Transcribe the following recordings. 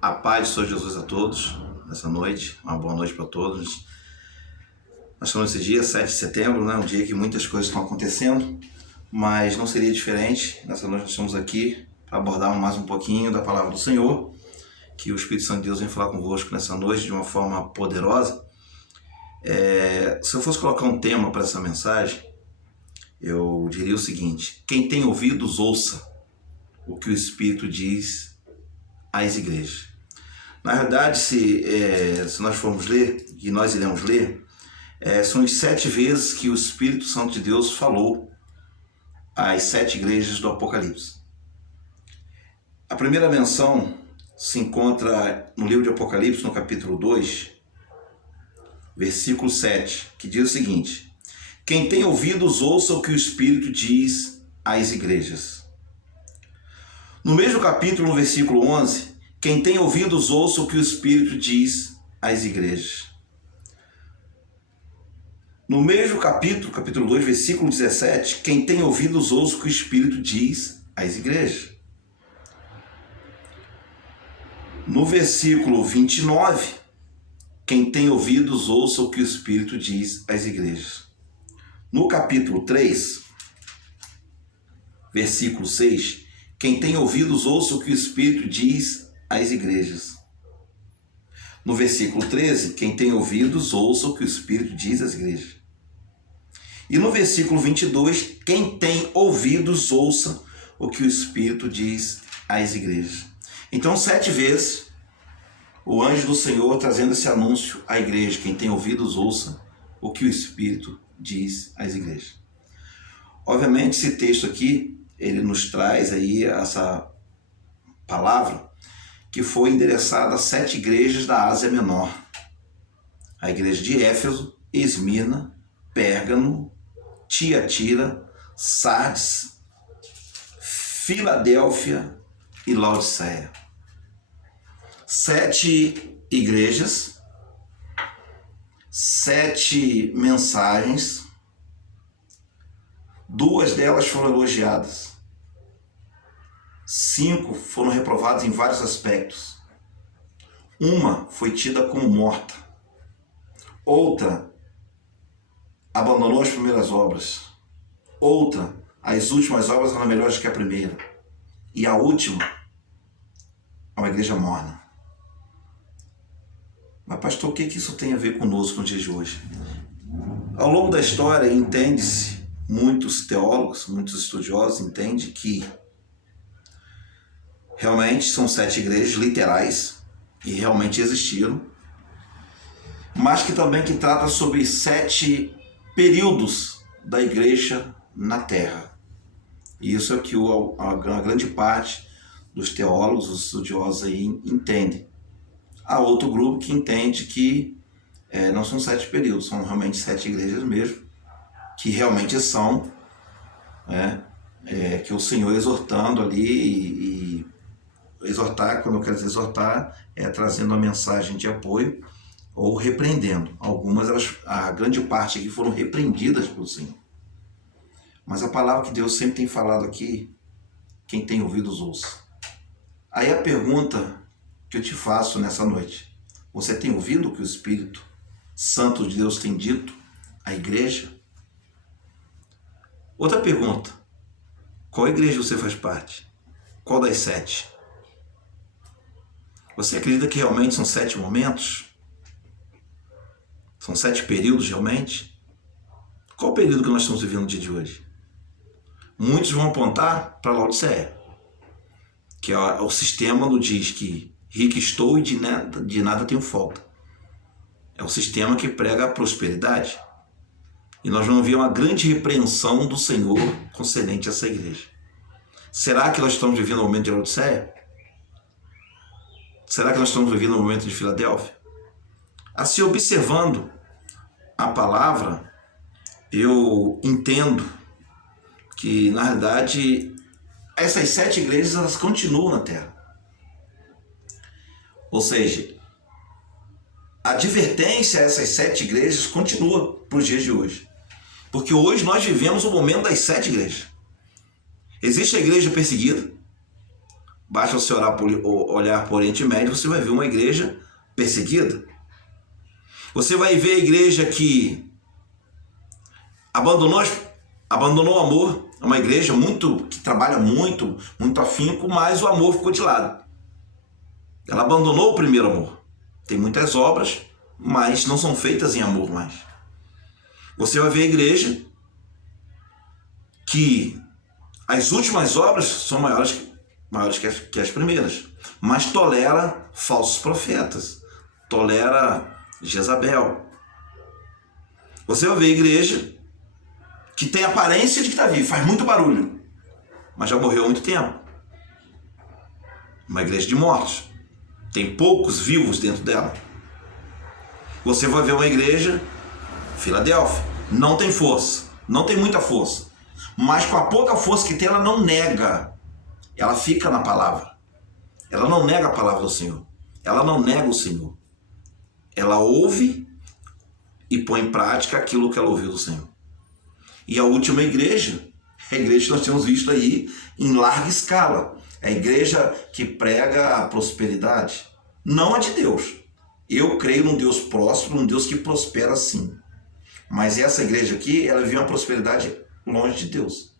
A paz do Senhor Jesus a todos, nessa noite, uma boa noite para todos. Nós estamos nesse dia, 7 de setembro, um dia que muitas coisas estão acontecendo, mas não seria diferente. Nessa noite nós estamos aqui para abordar mais um pouquinho da palavra do Senhor, que o Espírito Santo de Deus vem falar convosco nessa noite de uma forma poderosa. Se eu fosse colocar um tema para essa mensagem, eu diria o seguinte: quem tem ouvidos, ouça o que o Espírito diz às igrejas. Na verdade, se nós formos ler, e nós iremos ler, são as 7 vezes que o Espírito Santo de Deus falou às 7 igrejas do Apocalipse. A primeira menção se encontra no livro de Apocalipse, no capítulo 2, versículo 7, que diz o seguinte: quem tem ouvidos, ouça o que o Espírito diz às igrejas. No mesmo capítulo, no versículo 11, quem tem ouvidos, ouça o que o Espírito diz às igrejas. No mesmo capítulo 2, versículo 17, quem tem ouvidos, ouça o que o Espírito diz às igrejas. No versículo 29, quem tem ouvidos, ouça o que o Espírito diz às igrejas. No capítulo 3, versículo 6, quem tem ouvidos, ouça o que o Espírito diz às igrejas. No versículo 13, quem tem ouvidos, ouça o que o Espírito diz às igrejas. E no versículo 22, quem tem ouvidos, ouça o que o Espírito diz às igrejas. Então, 7 vezes, o anjo do Senhor trazendo esse anúncio à igreja: quem tem ouvidos, ouça o que o Espírito diz às igrejas. Obviamente, esse texto aqui, ele nos traz aí essa palavra que foi endereçada a 7 igrejas da Ásia Menor. A igreja de Éfeso, Esmirna, Pérgamo, Tiatira, Sardes, Filadélfia e Laodiceia. 7 igrejas, 7 mensagens, 2 delas foram elogiadas, 5 foram reprovadas em vários aspectos. Uma foi tida como morta, outra abandonou as primeiras obras, outra, as últimas obras eram melhores que a primeira, e a última é uma igreja morna. Mas pastor, o que isso tem a ver conosco no dia de hoje? Ao longo da história, entende-se, muitos teólogos, muitos estudiosos entendem que realmente são 7 igrejas literais e realmente existiram, mas que também que trata sobre 7 períodos da igreja na Terra. E isso é o que a grande parte dos teólogos, os estudiosos aí entendem. Há outro grupo que entende que não são 7 períodos, são realmente 7 igrejas mesmo, que realmente são, que o Senhor exortando ali, e exortar, quando eu quero dizer exortar, trazendo uma mensagem de apoio ou repreendendo. Algumas, a grande parte aqui foram repreendidas pelo Senhor. Mas a palavra que Deus sempre tem falado aqui, quem tem ouvidos, ouça. Aí a pergunta que eu te faço nessa noite: você tem ouvido o que o Espírito Santo de Deus tem dito à igreja? Outra pergunta: qual igreja você faz parte? Qual das 7? Você acredita que realmente são 7 momentos? São 7 períodos realmente? Qual o período que nós estamos vivendo no dia de hoje? Muitos vão apontar para Laodiceia, que o sistema nos diz que rico estou e de nada tenho falta. É o sistema que prega a prosperidade. E nós vamos ver uma grande repreensão do Senhor concedente a essa igreja. Será que nós estamos vivendo o momento de Laodiceia? Será que nós estamos vivendo o momento de Filadélfia? Assim, observando a palavra, eu entendo que, na realidade, essas 7 igrejas, elas continuam na Terra. Ou seja, a advertência a essas 7 igrejas continua para os dias de hoje. Porque hoje nós vivemos o momento das 7 igrejas. Existe a igreja perseguida, Basta você olhar para o Oriente Médio, você vai ver uma igreja perseguida. Você vai ver a igreja que abandonou o amor. É uma igreja que trabalha muito afinco, mas o amor ficou de lado. Ela abandonou o primeiro amor. Tem muitas obras, mas não são feitas em amor mais. Você vai ver a igreja que as últimas obras são maiores que as primeiras, mas tolera falsos profetas, tolera Jezabel. Você vai ver a igreja que tem aparência de que está viva, faz muito barulho, mas já morreu há muito tempo. Uma igreja de mortos, tem poucos vivos dentro dela. Você vai ver uma igreja, Filadélfia, não tem força, não tem muita força, mas com a pouca força que tem, ela não nega, ela fica na palavra, ela não nega a palavra do Senhor, ela não nega o Senhor, ela ouve e põe em prática aquilo que ela ouviu do Senhor. E a última igreja, a igreja que nós temos visto aí em larga escala, é a igreja que prega a prosperidade, não a de Deus. Eu creio num Deus próspero, num Deus que prospera sim. Mas essa igreja aqui, ela vive uma prosperidade longe de Deus.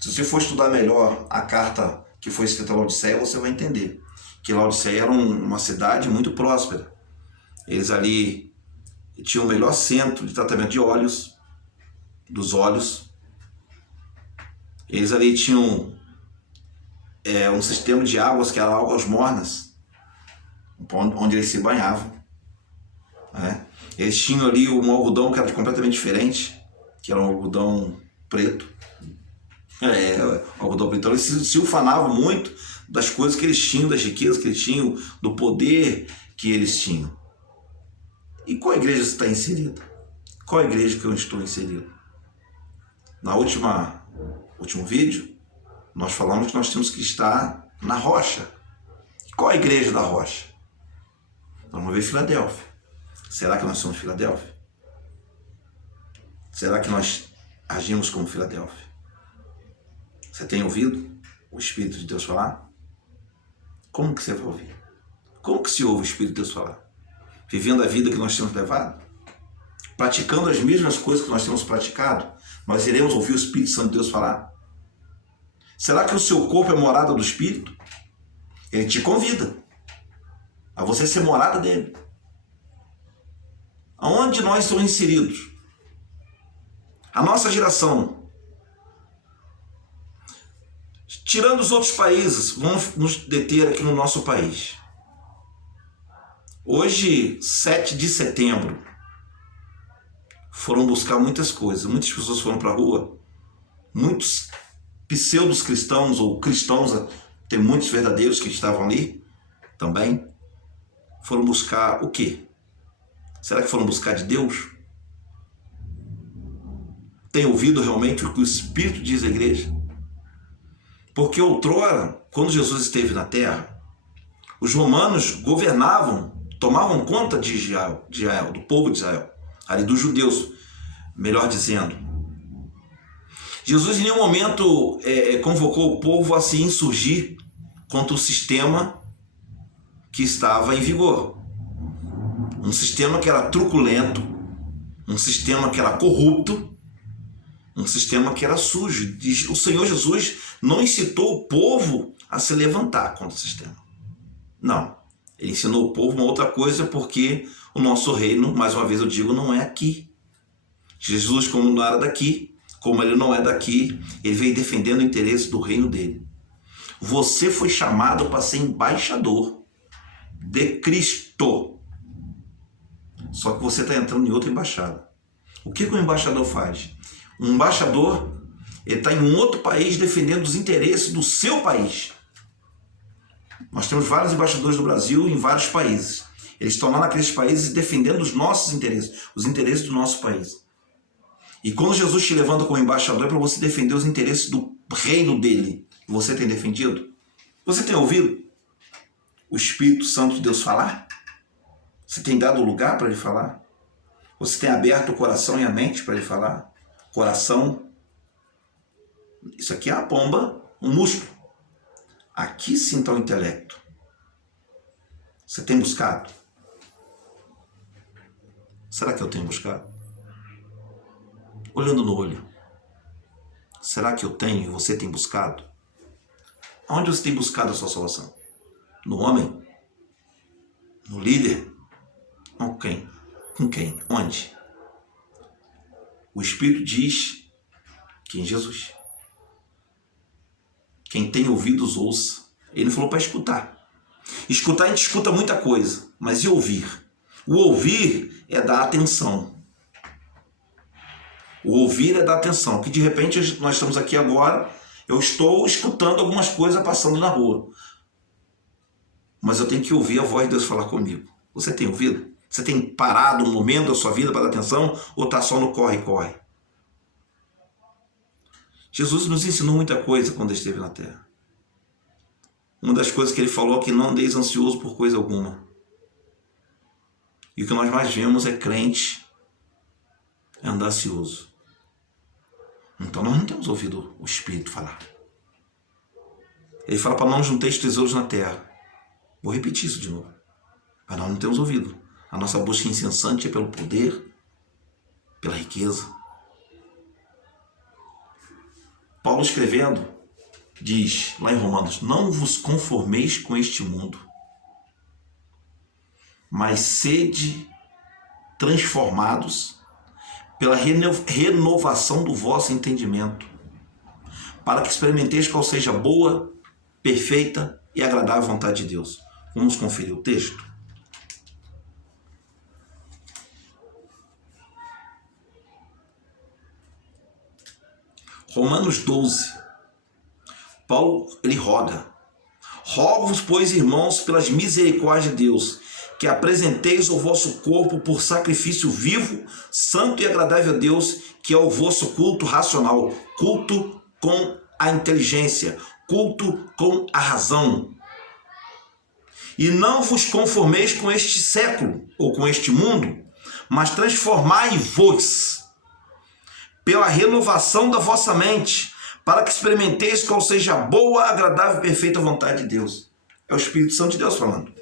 Se você for estudar melhor a carta que foi escrita a Laodiceia, você vai entender que Laodiceia era uma cidade muito próspera. Eles ali tinham o melhor centro de tratamento de óleos, dos olhos. Eles ali tinham um sistema de águas que era águas mornas, onde eles se banhavam. Eles tinham ali um algodão que era completamente diferente, que era um algodão preto. Algodão preto. Então eles se ufanavam muito das coisas que eles tinham, das riquezas que eles tinham, do poder que eles tinham. E qual igreja você está inserido? Qual igreja que eu estou inserido? Na último vídeo, nós falamos que nós temos que estar na rocha. Qual a igreja da rocha? Vamos ver Filadélfia. Será que nós somos Filadélfia? Será que nós agimos como Filadélfia? Você tem ouvido o Espírito de Deus falar? Como que você vai ouvir? Como que se ouve o Espírito de Deus falar? Vivendo a vida que nós temos levado? Praticando as mesmas coisas que nós temos praticado? Nós iremos ouvir o Espírito Santo de Deus falar? Será que o seu corpo é morada do Espírito? Ele te convida a você ser morada dele. Aonde nós estamos inseridos? A nossa geração, tirando os outros países, vamos nos deter aqui no nosso país. Hoje, 7 de setembro, foram buscar muitas coisas. Muitas pessoas foram para a rua. Muitos pseudos cristãos ou cristãos, tem muitos verdadeiros que estavam ali também, foram buscar o quê? Será que foram buscar de Deus? Tem ouvido realmente o que o Espírito diz à igreja? Porque outrora, quando Jesus esteve na terra, os romanos governavam, tomavam conta de Israel, do povo de Israel, ali dos judeus, melhor dizendo. Jesus em nenhum momento convocou o povo a se insurgir contra o sistema que estava em vigor. Um sistema que era truculento, um sistema que era corrupto, um sistema que era sujo. O Senhor Jesus não incitou o povo a se levantar contra o sistema. Não. Ele ensinou o povo uma outra coisa, porque o nosso reino, mais uma vez eu digo, não é aqui. Jesus, como não era daqui, como ele não é daqui, ele veio defendendo o interesse do reino dele. Você foi chamado para ser embaixador de Cristo. Só que você está entrando em outra embaixada. O que o embaixador faz? Um embaixador, ele está em um outro país defendendo os interesses do seu país. Nós temos vários embaixadores do Brasil em vários países. Eles estão lá naqueles países defendendo os nossos interesses, os interesses do nosso país. E quando Jesus te levanta como embaixador, é para você defender os interesses do reino dele. Você tem defendido? Você tem ouvido o Espírito Santo de Deus falar? Você tem dado lugar para ele falar? Você tem aberto o coração e a mente para ele falar? Coração, isso aqui é uma pomba, um músculo. Aqui sim está o intelecto. Você tem buscado? Será que eu tenho buscado? Olhando no olho. Será que eu tenho e você tem buscado? Onde você tem buscado a sua salvação? No homem? No líder? Com quem? Com quem? Onde? O Espírito diz que em Jesus. Quem tem ouvidos, ouça. Ele falou para escutar. Escutar, a gente escuta muita coisa, mas e ouvir? O ouvir é dar atenção. O ouvir é dar atenção, que de repente nós estamos aqui agora, eu estou escutando algumas coisas passando na rua. Mas eu tenho que ouvir a voz de Deus falar comigo. Você tem ouvido? Você tem parado um momento da sua vida para dar atenção ou está só no corre-corre? Jesus nos ensinou muita coisa quando ele esteve na terra. Uma das coisas que ele falou é que não andeis ansioso por coisa alguma. E o que nós mais vemos é crente andar ansioso. Então nós não temos ouvido o Espírito falar. Ele fala para não juntar tesouros na terra. Vou repetir isso de novo. Mas nós não temos ouvido. A nossa busca incessante é pelo poder, pela riqueza. Paulo escrevendo, diz lá em Romanos, não vos conformeis com este mundo, mas sede transformados pela renovação do vosso entendimento, para que experimenteis qual seja a boa, perfeita e agradável vontade de Deus. Vamos conferir o texto? Romanos 12. Paulo, ele roga. Rogo-vos, pois, irmãos, pelas misericórdias de Deus, que apresenteis o vosso corpo por sacrifício vivo, santo e agradável a Deus, que é o vosso culto racional, culto com a inteligência, culto com a razão. E não vos conformeis com este século, ou com este mundo, mas transformai-vos pela renovação da vossa mente, para que experimenteis qual seja a boa, agradável e perfeita vontade de Deus. É o Espírito Santo de Deus falando.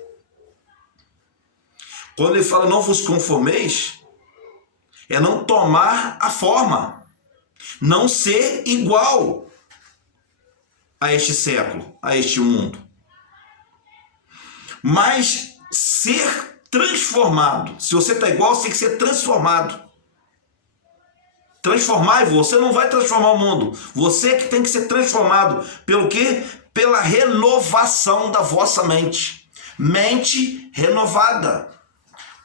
Quando ele fala não vos conformeis, é não tomar a forma, não ser igual a este século, a este mundo, mas ser transformado. Se você está igual, você tem que ser transformado. Transformai-vos, você não vai transformar o mundo, você que tem que ser transformado. Pelo quê? Pela renovação da vossa mente. Mente renovada.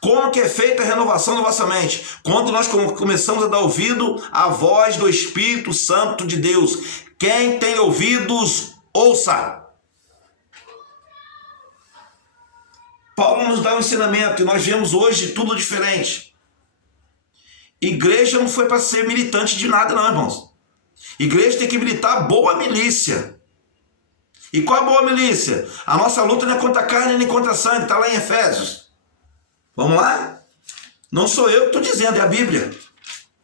Como que é feita a renovação da vossa mente? Quando nós começamos a dar ouvido à voz do Espírito Santo de Deus. Quem tem ouvidos, ouça. Paulo nos dá um ensinamento e nós vemos hoje tudo diferente. Igreja não foi para ser militante de nada não, irmãos. Igreja tem que militar boa milícia. E qual é a boa milícia? A nossa luta não é contra a carne nem contra a sangue, está lá em Efésios. Vamos lá? Não sou eu que estou dizendo, é a Bíblia.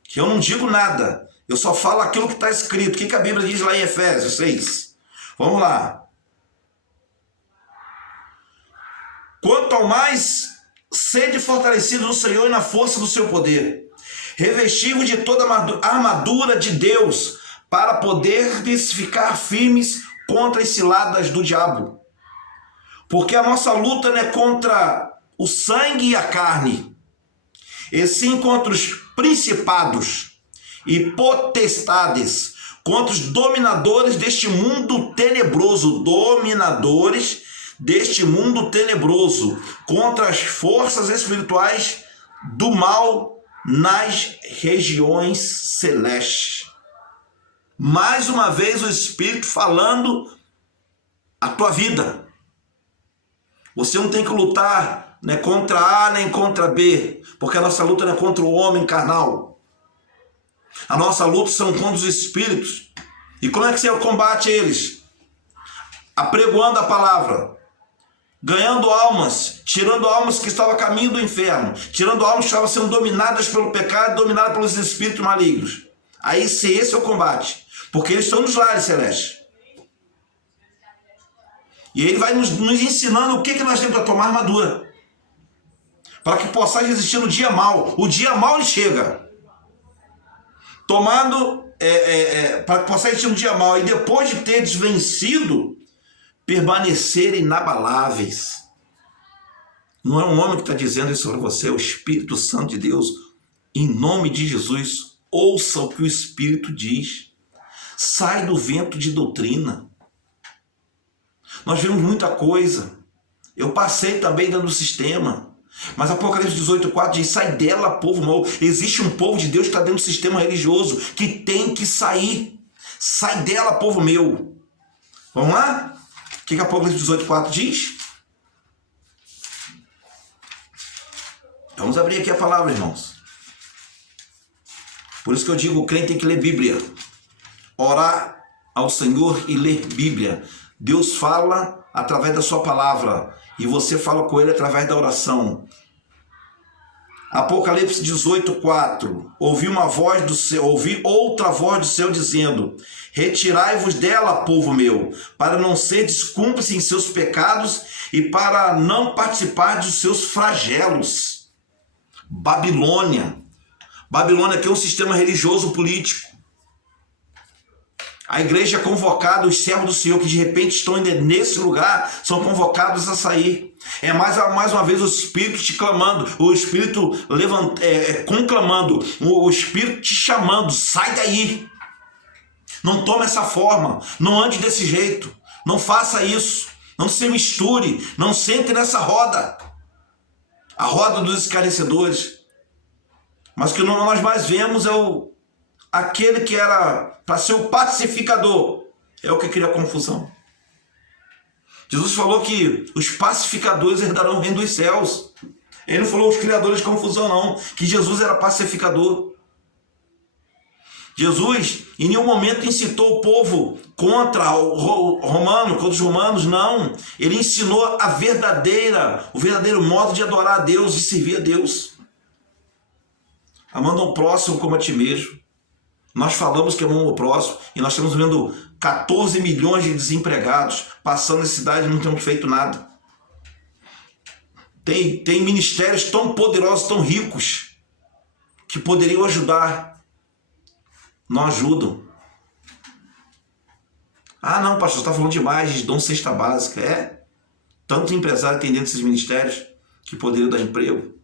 Que eu não digo nada. Eu só falo aquilo que está escrito. O que a Bíblia diz lá em Efésios 6? Vamos lá. Quanto ao mais, sede fortalecido no Senhor e na força do seu poder. Revesti-vos de toda a armadura de Deus, para poderes ficar firmes contra as ciladas do diabo. Porque a nossa luta não é contra o sangue e a carne, e sim contra os principados e potestades, contra os dominadores deste mundo tenebroso, contra as forças espirituais do mal nas regiões celestes. Mais uma vez o Espírito falando a tua vida. Você não tem que lutar nem contra A nem contra B, porque a nossa luta não é contra o homem carnal. A nossa luta são contra os espíritos. E como é que você combate eles? Apregoando a palavra, ganhando almas, tirando almas que estavam a caminho do inferno, tirando almas que estavam sendo dominadas pelo pecado, dominadas pelos espíritos malignos. Aí se esse é o combate, porque eles estão nos lares celestes. E ele vai nos ensinando o que nós temos para tomar armadura. Para que possais resistir no dia mau. O dia mau ele chega. Para que possais resistir no dia mau. E depois de teres vencido, permanecer inabaláveis. Não é um homem que está dizendo isso para você, é o Espírito Santo de Deus. Em nome de Jesus, ouça o que o Espírito diz. Sai do vento de doutrina. Nós vimos muita coisa. Eu passei também dentro do sistema. Mas Apocalipse 18:4 diz, sai dela, povo mau. Existe um povo de Deus que está dentro do sistema religioso, que tem que sair. Sai dela, povo meu. Vamos lá? O que Apocalipse 18:4 diz? Vamos abrir aqui a palavra, irmãos. Por isso que eu digo, o crente tem que ler Bíblia. Orar ao Senhor e ler Bíblia. Deus fala através da sua palavra. E você fala com ele através da oração. Apocalipse 18:4. Ouvi outra voz do céu dizendo, retirai-vos dela, povo meu, para não seres cúmplices em seus pecados e para não participar dos seus flagelos. Babilônia. Babilônia que é um sistema religioso político. A igreja é convocada, os servos do Senhor que de repente estão nesse lugar, são convocados a sair. É mais uma vez o Espírito te clamando, o Espírito conclamando, o Espírito te chamando, sai daí. Não tome essa forma, não ande desse jeito, não faça isso, não se misture, não sente nessa roda. A roda dos escarnecedores. Mas o que nós mais vemos é aquele que era para ser o pacificador. É o que cria confusão. Jesus falou que os pacificadores herdarão o reino dos céus. Ele não falou os criadores de confusão, não. Que Jesus era pacificador. Jesus em nenhum momento incitou o povo contra os romanos, não. Ele ensinou o verdadeiro modo de adorar a Deus e servir a Deus. Amando ao próximo como a ti mesmo. Nós falamos que amamos o próximo e nós estamos vendo 14 milhões de desempregados passando na cidade e não temos feito nada. Tem ministérios tão poderosos, tão ricos, que poderiam ajudar. Não ajudam. Ah, não, pastor, você está falando demais, eles dão cesta básica. É? Tanto empresário tem dentro desses ministérios que poderiam dar emprego.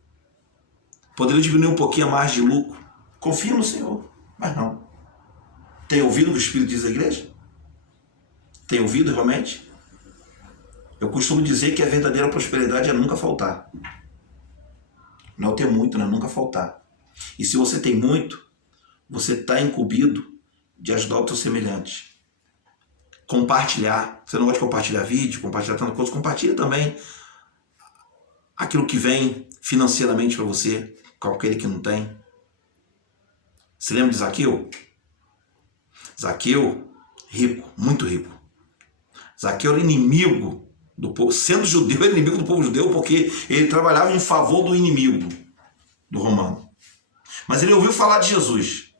Poderiam diminuir um pouquinho a margem de lucro. Confia no Senhor, mas não. Tem ouvido o que o Espírito diz à igreja? Tem ouvido realmente? Eu costumo dizer que a verdadeira prosperidade é nunca faltar. Não é ter muito, não é nunca faltar. E se você tem muito, você está incumbido de ajudar o teu semelhante. Compartilhar. Você não gosta de compartilhar vídeo, compartilhar tanta coisa, compartilha também aquilo que vem financeiramente para você, com aquele que não tem. Você lembra de Zaqueu? Zaqueu, rico, muito rico. Zaqueu era inimigo do povo, sendo judeu, era inimigo do povo judeu, porque ele trabalhava em favor do inimigo, do romano. Mas ele ouviu falar de Jesus.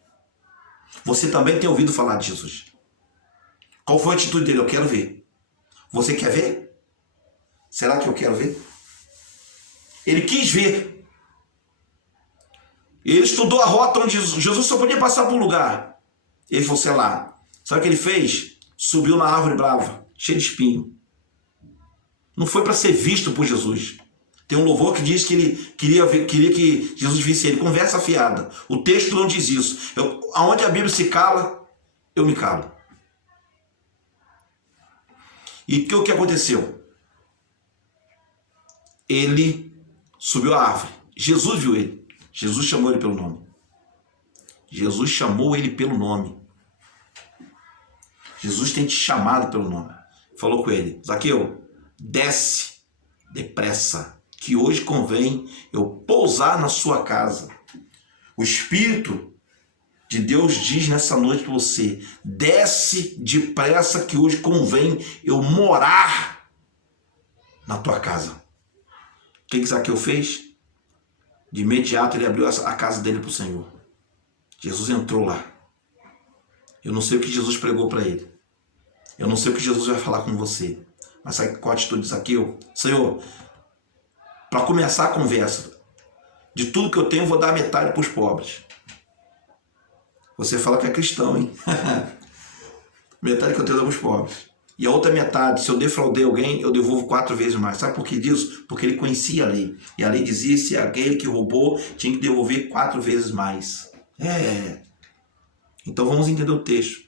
Você também tem ouvido falar de Jesus. Qual foi a atitude dele? Eu quero ver. Você quer ver? Será que eu quero ver? Ele quis ver. Ele estudou a rota onde Jesus só podia passar por um lugar. Ele falou, sei lá. Sabe o que ele fez? Subiu na árvore brava, cheia de espinho. Não foi para ser visto por Jesus. Tem um louvor que diz que ele queria que Jesus visse ele. Conversa afiada. O texto não diz isso. Aonde a Bíblia se cala, eu me calo. E o que aconteceu? Ele subiu a árvore. Jesus viu ele. Jesus chamou ele pelo nome. Jesus chamou ele pelo nome. Jesus tem te chamado pelo nome. Falou com ele, Zaqueu, desce depressa, que hoje convém eu pousar na sua casa. O Espírito de Deus diz nessa noite para você, desce depressa, que hoje convém eu morar na tua casa. O que Zaqueu fez? De imediato ele abriu a casa dele para o Senhor. Jesus entrou lá. Eu não sei o que Jesus pregou para ele. Eu não sei o que Jesus vai falar com você. Mas sabe qual a atitude de Zaqueu? Senhor, para começar a conversa, de tudo que eu tenho, eu vou dar metade para os pobres. Você fala que é cristão, hein? Metade que eu tenho eu dou para os pobres. E a outra metade, se eu defraudei alguém, eu devolvo 4 vezes mais. Sabe por que disso? Porque ele conhecia a lei. E a lei dizia que se aquele que roubou tinha que devolver 4 vezes mais. Então vamos entender o texto.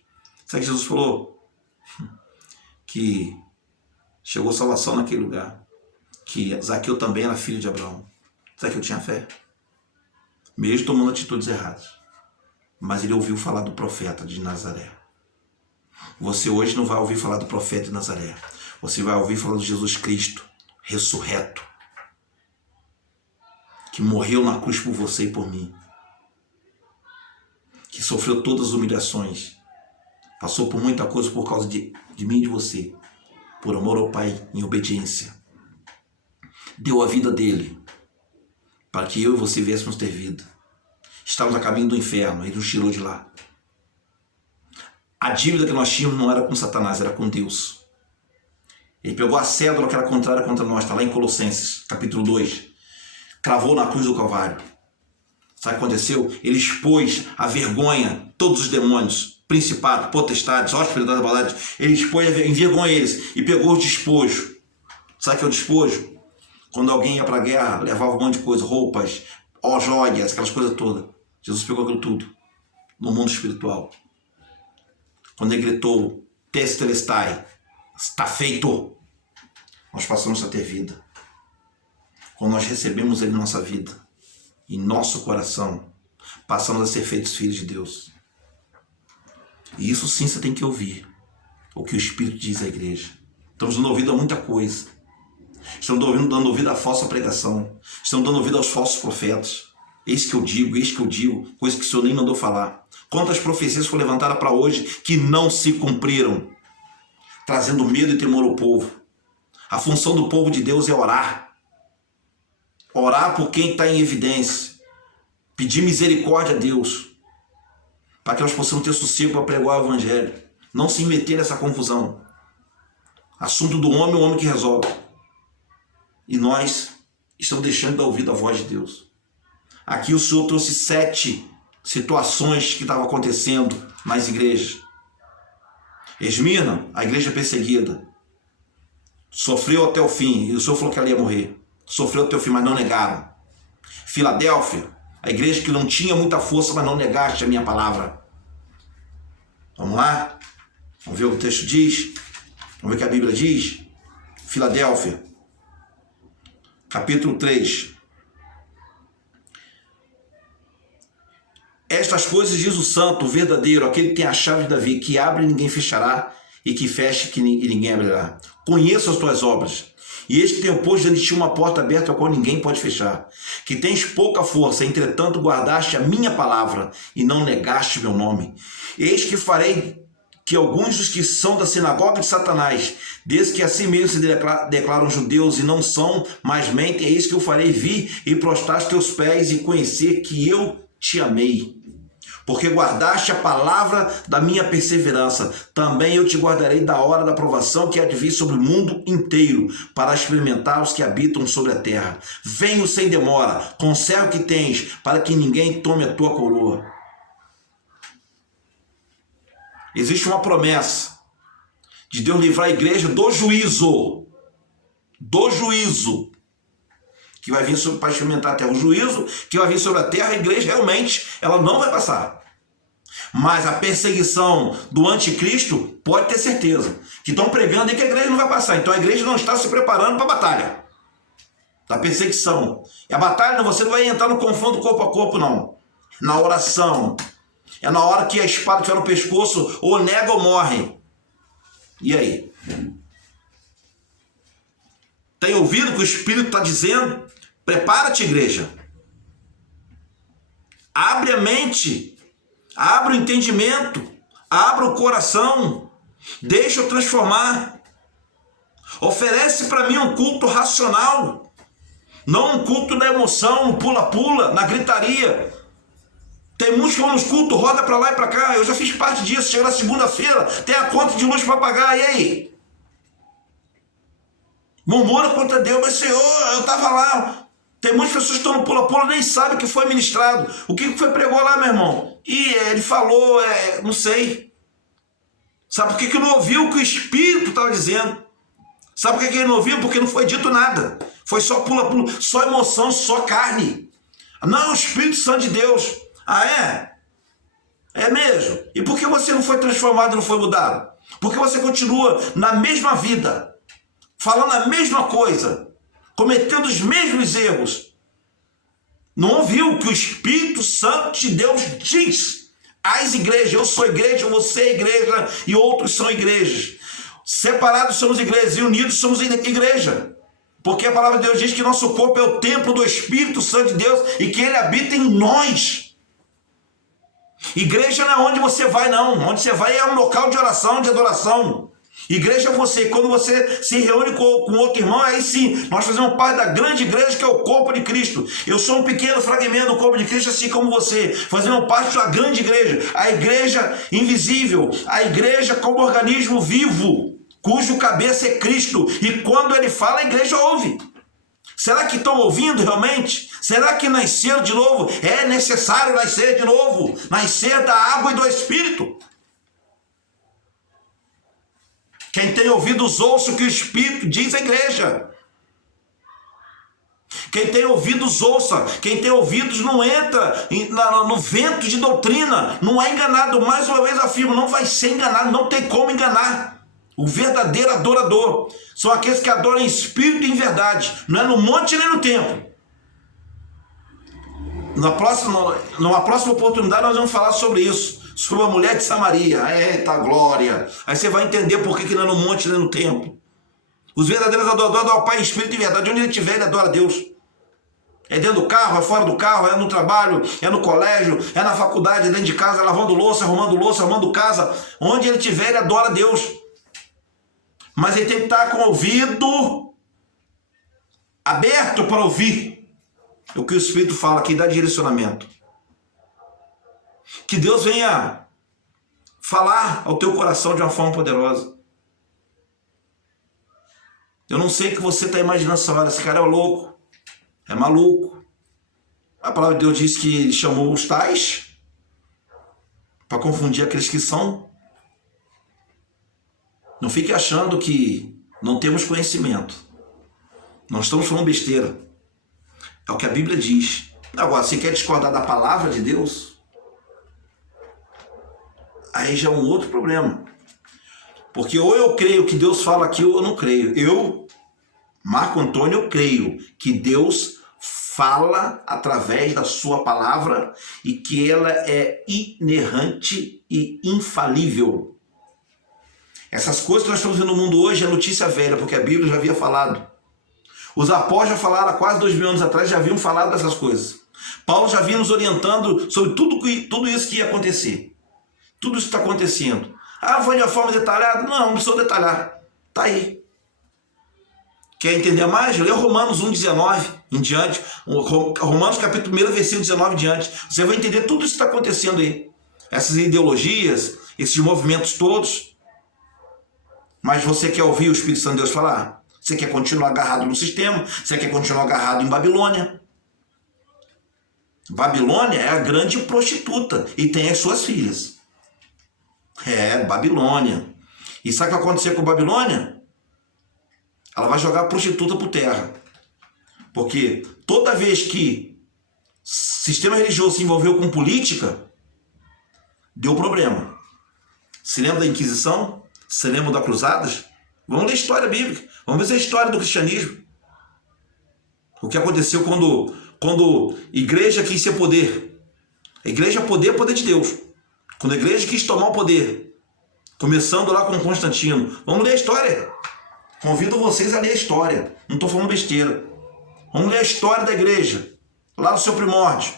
Sabe que Jesus falou? Que chegou salvação naquele lugar. Que Zaqueu também era filho de Abraão. Zaqueu tinha fé. Mesmo tomando atitudes erradas. Mas ele ouviu falar do profeta de Nazaré. Você hoje não vai ouvir falar do profeta de Nazaré. Você vai ouvir falar de Jesus Cristo, ressurreto, que morreu na cruz por você e por mim, que sofreu todas as humilhações, passou por muita coisa por causa de mim e de você, por amor ao Pai, em obediência. Deu a vida dele, para que eu e você viéssemos ter vida. Estávamos a caminho do inferno, ele nos tirou de lá. A dívida que nós tínhamos não era com Satanás, era com Deus. Ele pegou a cédula que era contrária contra nós, está lá em Colossenses, capítulo 2. Cravou na cruz do Calvário. Sabe o que aconteceu? Ele expôs a vergonha, todos os demônios, principados, potestades, hóspedes da maldade. Ele expôs, envergonha eles e pegou o despojo. Sabe o que é o despojo? Quando alguém ia para a guerra, levava um monte de coisa, roupas, joias, aquelas coisas todas. Jesus pegou aquilo tudo no mundo espiritual. Quando ele gritou, Tetelestai, está feito, nós passamos a ter vida. Quando nós recebemos ele em nossa vida, em nosso coração, passamos a ser feitos filhos de Deus. E isso sim você tem que ouvir, o que o Espírito diz à igreja. Estamos dando ouvido a muita coisa. Estamos dando ouvido à falsa pregação. Estamos dando ouvido aos falsos profetas. Eis que eu digo, coisa que o Senhor nem mandou falar. Quantas profecias foram levantadas para hoje que não se cumpriram, trazendo medo e temor ao povo. A função do povo de Deus é orar. Orar por quem está em evidência. Pedir misericórdia a Deus, para que nós possamos ter sossego para pregar o Evangelho. Não se meter nessa confusão. Assunto do homem, o homem que resolve. E nós estamos deixando de dar ouvido à voz de Deus. Aqui o Senhor trouxe 7 situações que estavam acontecendo nas igrejas. Esmirna, a igreja perseguida, sofreu até o fim, e o Senhor falou que ela ia morrer. Sofreu até o fim, mas não negaram. Filadélfia, a igreja que não tinha muita força, mas não negaste a minha palavra. Vamos lá? Vamos ver o que o texto diz? Vamos ver o que a Bíblia diz? Filadélfia, capítulo 3. Estas coisas diz o santo, o verdadeiro, aquele que tem a chave de Davi, que abre e ninguém fechará, e que fecha e ninguém abrirá. Conheço as tuas obras, e eis que tenho posto diante de ti uma porta aberta, a qual ninguém pode fechar. Que tens pouca força, entretanto guardaste a minha palavra, e não negaste meu nome. Eis que farei que alguns dos que são da sinagoga de Satanás, desde que assim mesmo se declaram judeus e não são, mas mentem, eis que eu farei vir e prostrar os teus pés e conhecer que eu te amei. Porque guardaste a palavra da minha perseverança, também eu te guardarei da hora da provação que há de vir sobre o mundo inteiro, para experimentar os que habitam sobre a terra. Venho sem demora, conserva o que tens, para que ninguém tome a tua coroa. Existe uma promessa de Deus livrar a igreja do juízo. Do juízo. Que vai vir para experimentar a terra. O juízo que vai vir sobre a terra, a igreja realmente ela não vai passar. Mas a perseguição do anticristo, pode ter certeza, que estão pregando aí que a igreja não vai passar. Então a igreja não está se preparando para a batalha. Da perseguição. E a batalha, você não vai entrar no confronto corpo a corpo, não. Na oração. É na hora que a espada estiver no pescoço, ou nega ou morre. E aí? Tem ouvido o que o Espírito está dizendo? Prepara-te, igreja. Abre a mente. Abre o entendimento. Abra o coração. Deixa eu transformar. Oferece para mim um culto racional. Não um culto da emoção, no pula-pula, na gritaria. Tem muitos que vão nos cultos, roda para lá e para cá. Eu já fiz parte disso. Chega na segunda-feira, tem a conta de luz para pagar. E aí? Murmura contra Deus, mas Senhor, eu estava lá. Tem muitas pessoas que estão no pula-pula, nem sabem o que foi ministrado. O que foi pregou lá, meu irmão? E ele falou, não sei. Sabe por que não ouviu o que o Espírito estava dizendo? Sabe por que ele não ouviu? Porque não foi dito nada. Foi só pula-pula, só emoção, só carne. Não, o Espírito Santo de Deus. Ah, é? É mesmo? E por que você não foi transformado e não foi mudado? Porque você continua na mesma vida, falando a mesma coisa, cometendo os mesmos erros. Não ouviu o que o Espírito Santo de Deus diz? As igrejas, eu sou igreja, você é igreja e outros são igrejas. Separados somos igrejas e unidos somos igreja. Porque a palavra de Deus diz que nosso corpo é o templo do Espírito Santo de Deus e que ele habita em nós. Igreja não é onde você vai, não. Onde você vai é um local de oração, de adoração. Igreja é você. Quando você se reúne com outro irmão, aí sim, nós fazemos parte da grande igreja que é o corpo de Cristo. Eu sou um pequeno fragmento do corpo de Cristo, assim como você. Fazemos parte da grande igreja. A igreja invisível. A igreja como organismo vivo, cujo cabeça é Cristo. E quando ele fala, a igreja ouve. Será que estão ouvindo realmente? Será que nasceram de novo? É necessário nascer de novo. Nascer da água e do Espírito. Quem tem ouvidos, ouça o que o Espírito diz à igreja. Quem tem ouvidos, ouça. Quem tem ouvidos não entra no vento de doutrina. Não é enganado. Mais uma vez afirmo, não vai ser enganado. Não tem como enganar. O verdadeiro adorador são aqueles que adoram em espírito e em verdade. Não é no monte nem no templo. Numa próxima oportunidade nós vamos falar sobre isso. Sobre a mulher de Samaria. Eita glória! Aí você vai entender por que não é no monte nem no templo. Os verdadeiros adoradores adoram ao Pai em espírito e em verdade. Onde ele estiver, ele adora a Deus. É dentro do carro, é fora do carro, é no trabalho, é no colégio, é na faculdade, é dentro de casa, lavando louça, arrumando casa. Onde ele estiver, ele adora a Deus. Mas ele tem que estar com o ouvido aberto para ouvir o que o Espírito fala aqui, dá direcionamento. Que Deus venha falar ao teu coração de uma forma poderosa. Eu não sei o que você está imaginando essa hora. Esse cara é louco, é maluco. A palavra de Deus diz que ele chamou os tais para confundir aqueles que são. Não fique achando que não temos conhecimento. Não estamos falando besteira. É o que a Bíblia diz. Agora, se quer discordar da palavra de Deus, aí já é um outro problema. Porque ou eu creio que Deus fala aqui ou eu não creio. Eu, Marco Antônio, eu creio que Deus fala através da sua palavra e que ela é inerrante e infalível. Essas coisas que nós estamos vendo no mundo hoje é notícia velha, porque a Bíblia já havia falado. Os apóstolos já falaram há quase 2000 anos atrás, já haviam falado dessas coisas. Paulo já vinha nos orientando sobre tudo isso que ia acontecer. Tudo isso que está acontecendo. Ah, foi de uma forma detalhada? Não precisou detalhar. Está aí. Quer entender mais? Lê Romanos 1,19 em diante. Romanos capítulo 1, versículo 19 em diante. Você vai entender tudo isso que está acontecendo aí. Essas ideologias, esses movimentos todos. Mas você quer ouvir o Espírito Santo de Deus falar? Você quer continuar agarrado no sistema? Você quer continuar agarrado em Babilônia? Babilônia é a grande prostituta e tem as suas filhas. Babilônia. E sabe o que vai acontecer com Babilônia? Ela vai jogar a prostituta por terra. Porque toda vez que o sistema religioso se envolveu com política, deu problema. Se lembra da Inquisição? Se lembra das Cruzadas? Vamos ler a história bíblica. Vamos ver a história do cristianismo. O que aconteceu quando a igreja quis ser poder. A igreja é poder de Deus. Quando a igreja quis tomar o poder. Começando lá com Constantino. Vamos ler a história. Convido vocês a ler a história. Não estou falando besteira. Vamos ler a história da igreja. Lá no seu primórdio.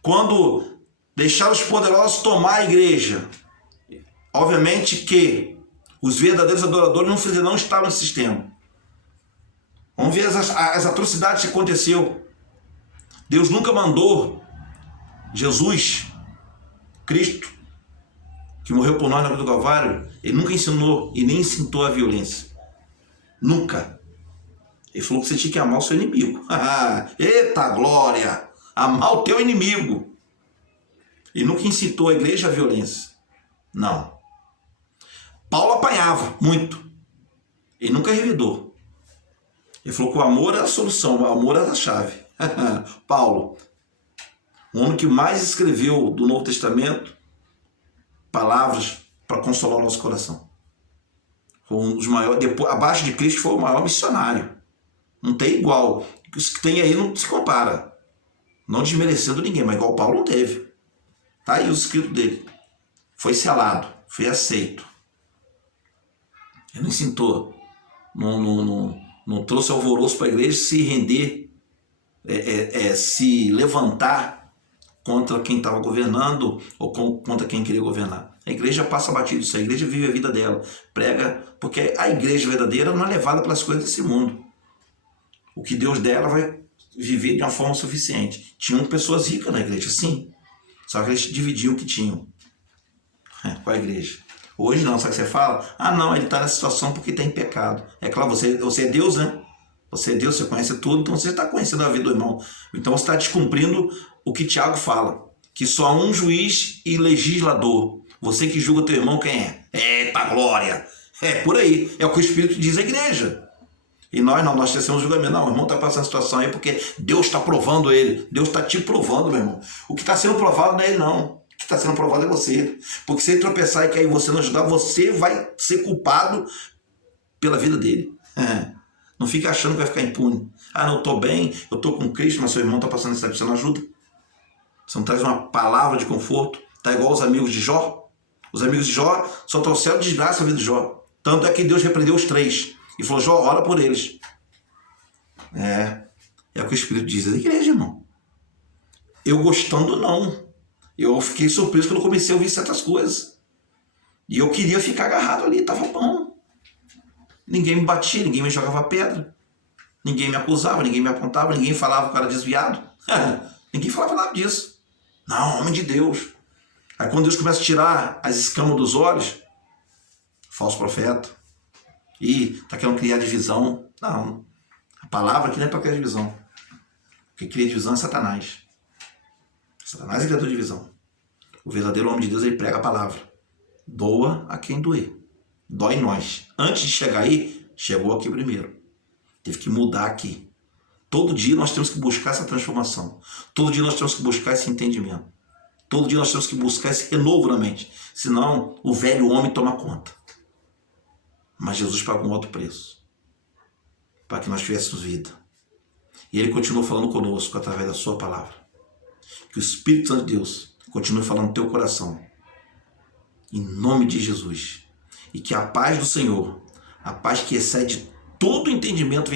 Quando deixaram os poderosos tomar a igreja. Obviamente que os verdadeiros adoradores não estavam no sistema. Vamos ver as atrocidades que aconteceu. Deus nunca mandou Jesus, Cristo, que morreu por nós na cruz do Calvário, ele nunca ensinou e nem incitou a violência. Nunca. Ele falou que você tinha que amar o seu inimigo. Eita glória! Amar o teu inimigo. Ele nunca incitou a igreja à violência. Não. Paulo apanhava muito. Ele nunca revidou. Ele falou que o amor era a solução, o amor era a chave. Paulo, o homem que mais escreveu do Novo Testamento palavras para consolar o nosso coração. Foi um dos maiores, depois, abaixo de Cristo, foi o maior missionário. Não tem igual. Os que tem aí não se compara. Não desmerecendo ninguém, mas igual Paulo não teve. Tá aí o escrito dele. Foi selado, foi aceito. Ele não incitou, não trouxe alvoroço para a igreja se render, se levantar contra quem estava governando ou contra quem queria governar. A igreja passa batido isso, a igreja vive a vida dela, prega, porque a igreja verdadeira não é levada pelas coisas desse mundo. O que Deus dela vai viver de uma forma suficiente. Tinham pessoas ricas na igreja, sim, só que eles dividiam o que tinham com a igreja. Hoje não, sabe o que você fala? Não, ele está nessa situação porque tem pecado. É claro, você é Deus, né? Você é Deus, você conhece tudo, então você está conhecendo a vida do irmão. Então você está descumprindo o que Tiago fala, que só há um juiz e legislador. Você que julga teu irmão, quem é? Eita glória! É por aí, é o que o Espírito diz à igreja. E nós tecemos julgamento. Não, o irmão está passando a situação aí porque Deus está provando ele. Deus está te provando, meu irmão. O que está sendo provado não é ele, não. O que está sendo provado é você. Porque se ele tropeçar e cair você não ajudar, você vai ser culpado pela vida dele. Não fica achando que vai ficar impune. Não, eu estou bem, eu estou com Cristo, mas seu irmão está passando necessidade, você não ajuda. Você não traz uma palavra de conforto. Está igual os amigos de Jó. Os amigos de Jó só trouxeram desgraça à vida de Jó. Tanto é que Deus repreendeu os 3. E falou, Jó, ora por eles. É o que o Espírito diz da igreja, irmão. Eu gostando, não. Eu fiquei surpreso quando eu comecei a ouvir certas coisas. E eu queria ficar agarrado ali, estava bom. Ninguém me batia, ninguém me jogava pedra. Ninguém me acusava, ninguém me apontava, ninguém falava que eu era desviado. Ninguém falava nada disso. Não, homem de Deus. Aí quando Deus começa a tirar as escamas dos olhos, falso profeta. Está querendo criar divisão. Não. A palavra aqui não é para criar divisão. O que cria divisão é Satanás. Satanás é criador de divisão. O verdadeiro homem de Deus, ele prega a palavra. Doa a quem doer. Dói em nós. Antes de chegar aí, chegou aqui primeiro. Teve que mudar aqui. Todo dia nós temos que buscar essa transformação. Todo dia nós temos que buscar esse entendimento. Todo dia nós temos que buscar esse renovo na mente. Senão, o velho homem toma conta. Mas Jesus pagou um alto preço para que nós tivéssemos vida. E Ele continua falando conosco através da sua palavra. Que o Espírito Santo de Deus continue falando no teu coração. Em nome de Jesus. E que a paz do Senhor, a paz que excede todo entendimento, venha